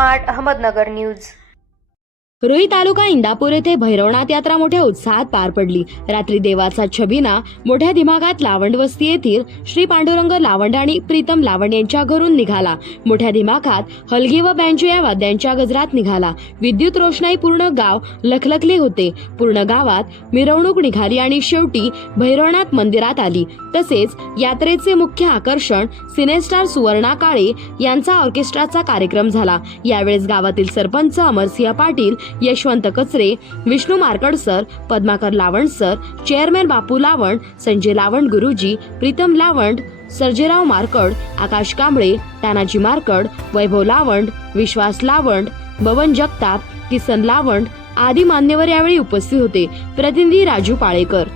Smart Ahmednagar news. Rui taluka Indapur येथे भैरवनाथ यात्रा मोठ्या उत्साहात पार पडली। रात्री देवाचा छबिना मोठ्या दिमागात लावंड वस्ती येथील श्री पांडुरंग लावंड आणि प्रीतम लावंड यांच्या घरून निघाला। मोठ्या दिमागात हलगी व बँजो या वाद्यांच्या गजरात निघाला। विद्युत रोषणाई पूर्ण गाव लखलखले होते। पूर्ण गावात मिरवणूक निघाली आणि शेवटी भैरवनाथ मंदिरात आली। तसेच यात्रेचे मुख्य आकर्षण सिनेस्टार सुवर्णा काळे यांचा ऑर्केस्ट्राचा कार्यक्रम झाला। यावेळेस गावातील sarpanch Amarsingh Patil, Yashwant Kachare, Vishnu Markad sir, Padmakar Lavand sir, chairman Bapu Lavand, Sanjay Lavand Guruji, Pritam Lawand, Sarjerao Markad, आकाश कांबळे, तानाजी मारकड, वैभव लावंड, विश्वास लावंड, बबन जगताप, किसन लावंड आदी मान्यवर यावेळी उपस्थित होते। प्रतिनिधी राजू पाळेकर।